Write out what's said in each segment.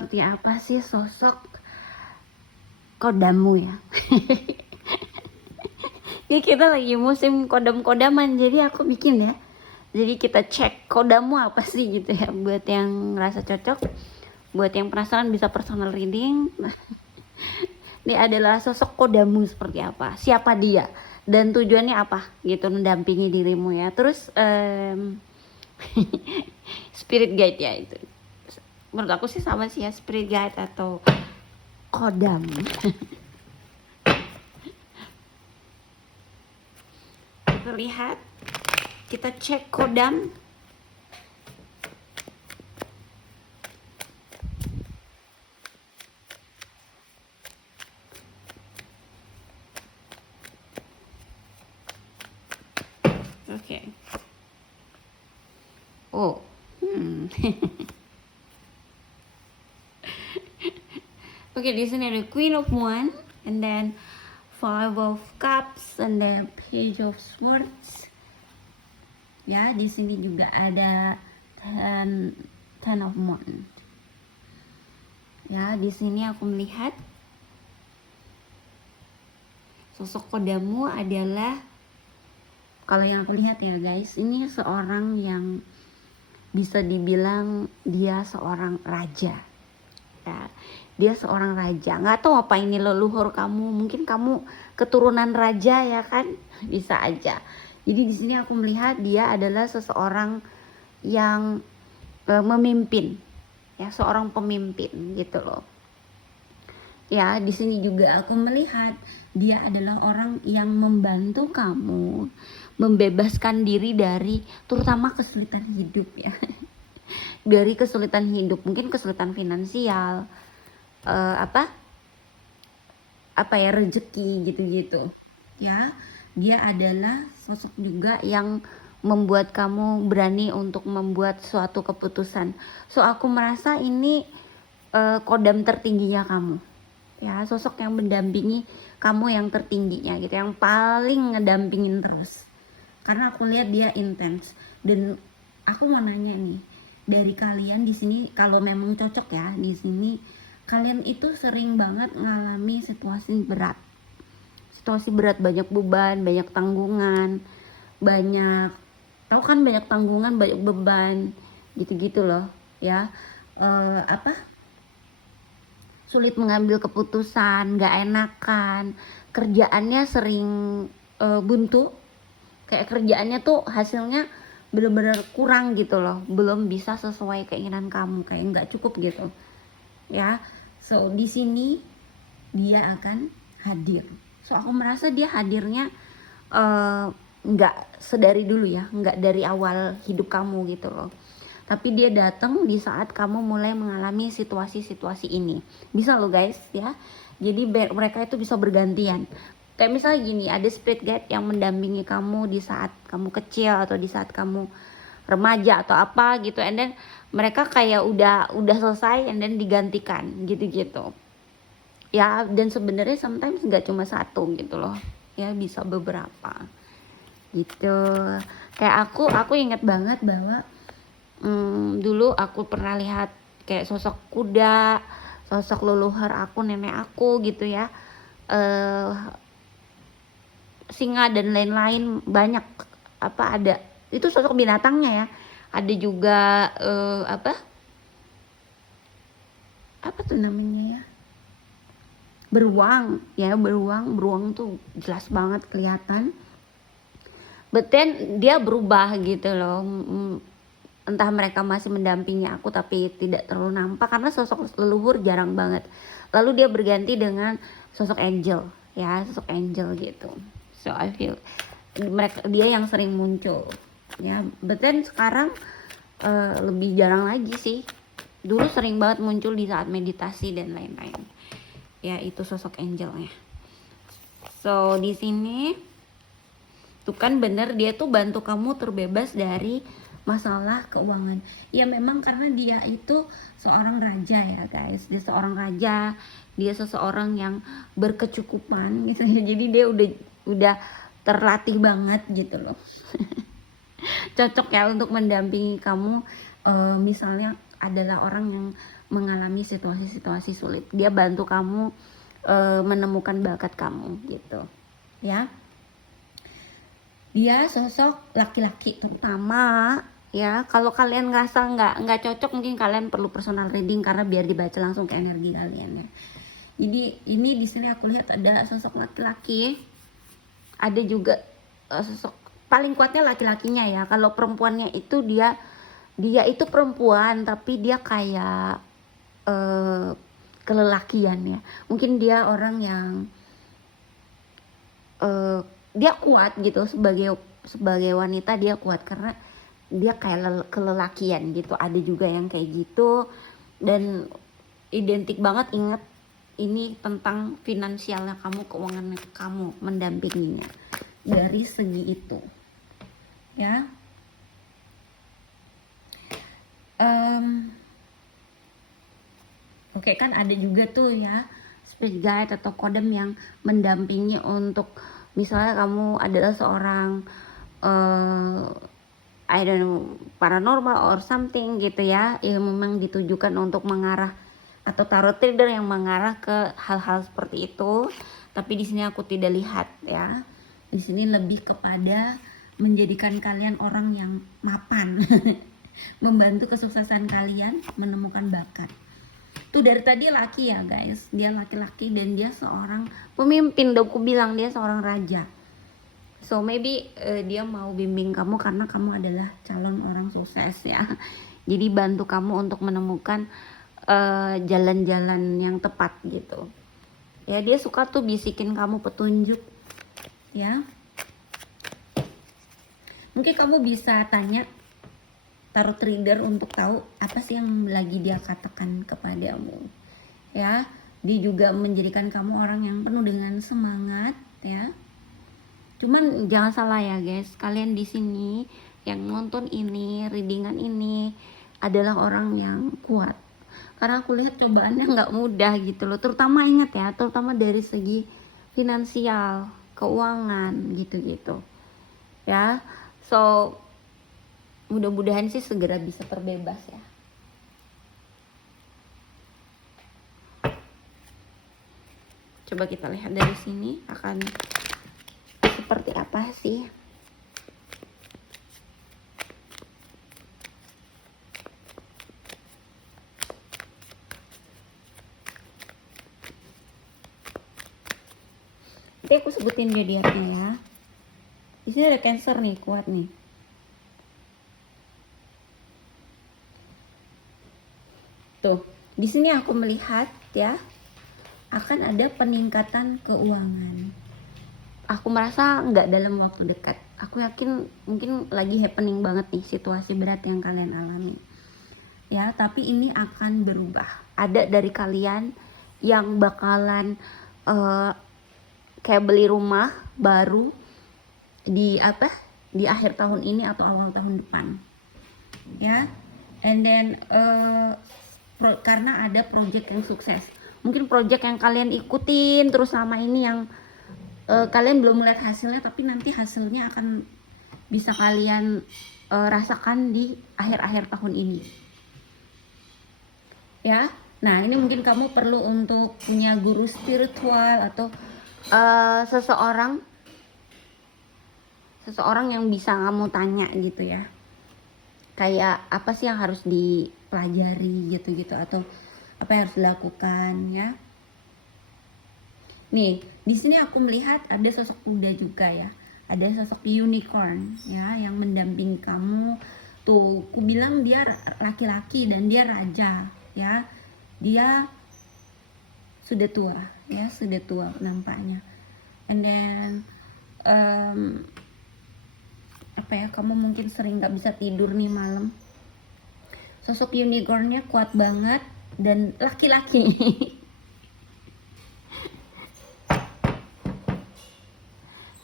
seperti apa sih sosok kodammu ya? Jadi kita lagi musim kodam-kodaman, jadi aku bikin ya. Jadi kita cek kodammu apa sih gitu ya, buat yang ngerasa cocok, buat yang penasaran bisa personal reading. Ini adalah sosok kodammu seperti apa, siapa dia, dan tujuannya apa gitu, mendampingi dirimu ya. Terus spirit guide ya, itu menurut aku sih sama sih ya, spirit guide atau kodam. Kita lihat, kita cek kodam. Oke. Oh. Oke, di sini ada Queen of Wands, and then Five of Cups, and then Page of Swords. Ya, di sini juga ada Ten of Wands. Ya, di sini aku melihat sosok kodamu adalah, kalau yang aku lihat ya guys, ini seorang yang bisa dibilang dia seorang raja. Ya, dia seorang raja. Nggak tahu apa ini leluhur kamu, mungkin kamu keturunan raja ya kan, bisa aja. Jadi di sini aku melihat dia adalah seseorang yang memimpin, ya, seorang pemimpin gitu loh. Ya, di sini juga aku melihat dia adalah orang yang membantu kamu membebaskan diri dari terutama kesulitan hidup ya. Dari kesulitan hidup, mungkin kesulitan finansial, apa ya, rezeki gitu-gitu. Ya, dia adalah sosok juga yang membuat kamu berani untuk membuat suatu keputusan. So aku merasa ini kodam tertingginya kamu. Ya, sosok yang mendampingi kamu yang tertingginya gitu, yang paling ngedampingin terus. Karena aku lihat dia intens. Dan aku mau nanya nih, dari kalian di sini, kalau memang cocok ya di sini, kalian itu sering banget ngalami situasi berat. Situasi berat, banyak beban, banyak tanggungan, banyak, tahu kan, banyak tanggungan, banyak beban, gitu-gitu loh ya. Sulit mengambil keputusan, gak enakan, kerjaannya sering buntu, kayak kerjaannya tuh hasilnya bener-bener kurang gitu loh, belum bisa sesuai keinginan kamu, kayak nggak cukup gitu ya. So di sini dia akan hadir. So aku merasa dia hadirnya nggak sedari dulu ya, nggak dari awal hidup kamu gitu loh, tapi dia datang di saat kamu mulai mengalami situasi-situasi ini. Bisa loh guys ya, jadi mereka itu bisa bergantian. Kayak misalnya gini, ada spirit guide yang mendampingi kamu di saat kamu kecil atau di saat kamu remaja atau apa gitu, and then mereka kayak udah selesai and then digantikan gitu-gitu ya. Dan sebenarnya sometimes nggak cuma satu gitu loh ya, bisa beberapa gitu. Kayak aku inget banget bahwa dulu aku pernah lihat kayak sosok kuda, sosok leluhur aku, nenek aku gitu ya, singa dan lain-lain, banyak ada itu sosok binatangnya ya. Ada juga apa tuh namanya ya, beruang ya, beruang tuh jelas banget kelihatan, but then dia berubah gitu loh. Entah mereka masih mendampingi aku tapi tidak terlalu nampak karena sosok leluhur jarang banget. Lalu dia berganti dengan sosok angel ya, sosok angel gitu. So I feel dia yang sering muncul ya, but then sekarang lebih jarang lagi sih. Dulu sering banget muncul di saat meditasi dan lain-lain ya, itu sosok angelnya. So di sini tuh kan bener, dia tuh bantu kamu terbebas dari masalah keuangan ya. Memang karena dia itu seorang raja ya guys, dia seorang raja, dia seseorang yang berkecukupan gitu ya. Jadi dia udah terlatih banget gitu loh. Cocok ya untuk mendampingi kamu, misalnya adalah orang yang mengalami situasi-situasi sulit. Dia bantu kamu menemukan bakat kamu gitu ya. Dia sosok laki-laki terutama ya. Kalau kalian ngerasa nggak cocok, mungkin kalian perlu personal reading karena biar dibaca langsung ke energi kalian ya. Jadi ini di sini aku lihat ada sosok laki-laki, ada juga sosok paling kuatnya laki-lakinya ya. Kalau perempuannya itu dia itu perempuan tapi dia kayak kelelakian ya. Mungkin dia orang yang dia kuat gitu, sebagai wanita dia kuat karena dia kayak kelelakian gitu. Ada juga yang kayak gitu, dan identik banget. Ingat, ini tentang finansialnya kamu, keuangannya kamu, mendampinginya dari segi itu ya. Oke, kan ada juga tuh ya spirit guide atau kodam yang mendampingi untuk misalnya kamu adalah seorang I don't know, paranormal or something gitu ya, yang memang ditujukan untuk mengarah, atau tarot reader yang mengarah ke hal-hal seperti itu. Tapi di sini aku tidak lihat ya. Di sini lebih kepada menjadikan kalian orang yang mapan, membantu kesuksesan kalian menemukan bakat. Tuh dari tadi laki ya guys, dia laki-laki dan dia seorang pemimpin. Aku bilang dia seorang raja. So maybe dia mau bimbing kamu karena kamu adalah calon orang sukses ya. Jadi bantu kamu untuk menemukan jalan-jalan yang tepat gitu. Ya, dia suka tuh bisikin kamu petunjuk ya. Mungkin kamu bisa tanya tarot reader untuk tahu apa sih yang lagi dia katakan kepadamu ya. Dia juga menjadikan kamu orang yang penuh dengan semangat ya. Cuman jangan salah ya guys, kalian di sini yang nonton ini, readingan ini adalah orang yang kuat. Karena aku lihat cobaannya nggak mudah gitu loh. Terutama ingat ya, terutama dari segi finansial, keuangan gitu-gitu ya. So mudah-mudahan sih segera bisa terbebas ya. Coba kita lihat dari sini akan seperti apa sih. Nanti aku sebutin zodiaknya ya. Di sini ada Cancer nih, kuat nih. Tuh, di sini aku melihat ya, akan ada peningkatan keuangan. Aku merasa nggak dalam waktu dekat. Aku yakin mungkin lagi happening banget nih situasi berat yang kalian alami. Ya, tapi ini akan berubah. Ada dari kalian yang bakalan kayak beli rumah baru di akhir tahun ini atau awal tahun depan. Ya. And then karena ada project yang sukses. Mungkin project yang kalian ikutin terus selama ini yang kalian belum melihat hasilnya, tapi nanti hasilnya akan bisa kalian rasakan di akhir-akhir tahun ini. Ya. Nah, ini mungkin kamu perlu untuk punya guru spiritual atau seseorang yang bisa kamu tanya gitu ya. Kayak apa sih yang harus dipelajari gitu-gitu, atau apa yang harus dilakukan ya. Nih, di sini aku melihat ada sosok kuda juga ya. Ada sosok unicorn ya yang mendampingi kamu. Tuh, aku bilang dia laki-laki dan dia raja ya. Dia sudah tua ya, sudah tua nampaknya. And then kamu mungkin sering nggak bisa tidur nih malam. Sosok unicornnya kuat banget dan laki-laki.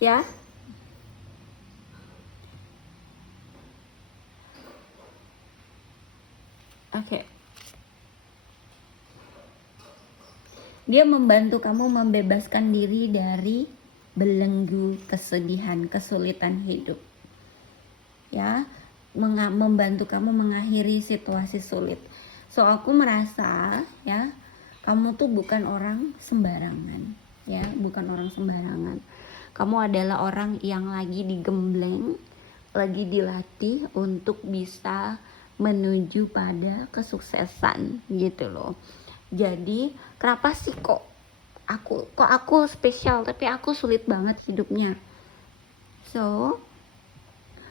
Ya. Oke. Dia membantu kamu membebaskan diri dari belenggu kesedihan, kesulitan hidup. Ya, membantu kamu mengakhiri situasi sulit. So aku merasa ya, kamu tuh bukan orang sembarangan ya, bukan orang sembarangan. Kamu adalah orang yang lagi digembleng, lagi dilatih untuk bisa menuju pada kesuksesan gitu loh. Jadi kenapa sih kok aku spesial tapi aku sulit banget hidupnya? So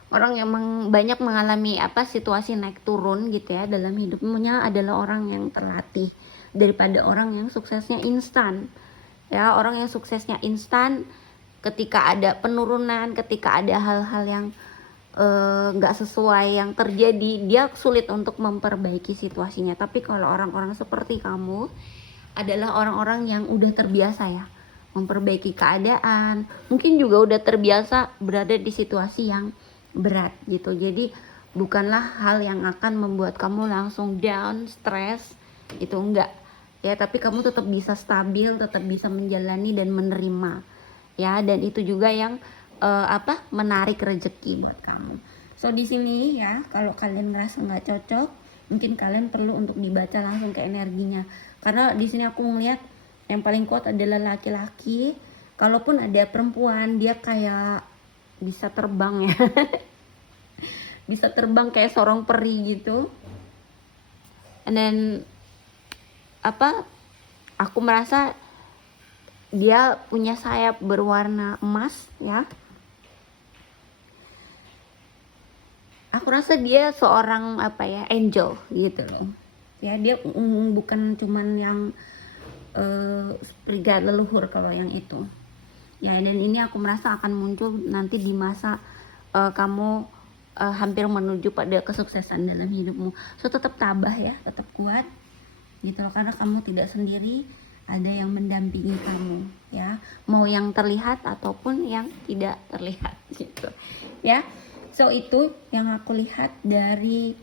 orang yang banyak mengalami situasi naik turun gitu ya dalam hidupnya adalah orang yang terlatih daripada orang yang suksesnya instan. Ya, orang yang suksesnya instan, ketika ada penurunan, ketika ada hal-hal yang nggak sesuai yang terjadi, dia sulit untuk memperbaiki situasinya. Tapi kalau orang-orang seperti kamu adalah orang-orang yang udah terbiasa ya memperbaiki keadaan, mungkin juga udah terbiasa berada di situasi yang berat gitu. Jadi bukanlah hal yang akan membuat kamu langsung down, stres, itu enggak ya, tapi kamu tetap bisa stabil, tetap bisa menjalani dan menerima ya, dan itu juga yang menarik rezeki buat kamu. So di sini ya, kalau kalian ngerasa nggak cocok, mungkin kalian perlu untuk dibaca langsung ke energinya, karena di sini aku ngeliat yang paling kuat adalah laki-laki. Kalaupun ada perempuan, dia kayak bisa terbang ya bisa terbang kayak seorang peri gitu. And then aku merasa dia punya sayap berwarna emas ya. Aku rasa dia seorang angel gitu loh ya. Dia bukan cuman yang serigala leluhur kalau yang itu ya. Dan ini aku merasa akan muncul nanti di masa kamu hampir menuju pada kesuksesan dalam hidupmu. So tetap tabah ya, tetap kuat gitu loh, karena kamu tidak sendiri, ada yang mendampingi kamu ya, mau yang terlihat ataupun yang tidak terlihat gitu ya. So itu yang aku lihat dari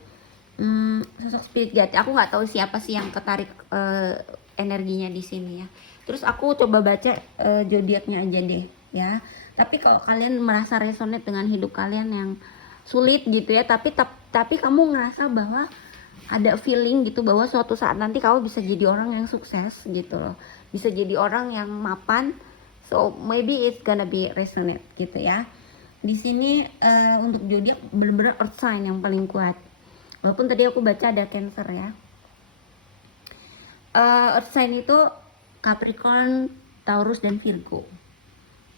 sosok spirit guide. Aku nggak tahu siapa sih yang ketarik energinya di sini ya. Terus aku coba baca zodiaknya aja deh ya. Tapi kalau kalian merasa resonate dengan hidup kalian yang sulit gitu ya, tapi kamu ngerasa bahwa ada feeling gitu bahwa suatu saat nanti kamu bisa jadi orang yang sukses gitu loh, bisa jadi orang yang mapan, so maybe it's gonna be resonate gitu ya. Di sini untuk zodiak benar-benar earth sign yang paling kuat, walaupun tadi aku baca ada Cancer ya. Earth sign itu Capricorn, Taurus dan Virgo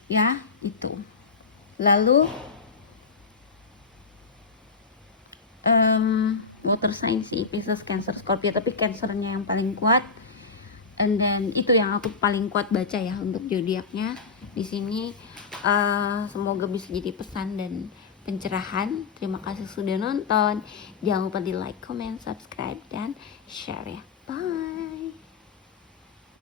ya, itu. Lalu water sign sih, Pisces, Cancer, Scorpio, tapi Cancernya yang paling kuat. And then itu yang aku paling kuat baca ya untuk zodiaknya di sini. Semoga bisa jadi pesan dan pencerahan. Terima kasih sudah nonton. Jangan lupa di like, comment, subscribe dan share ya.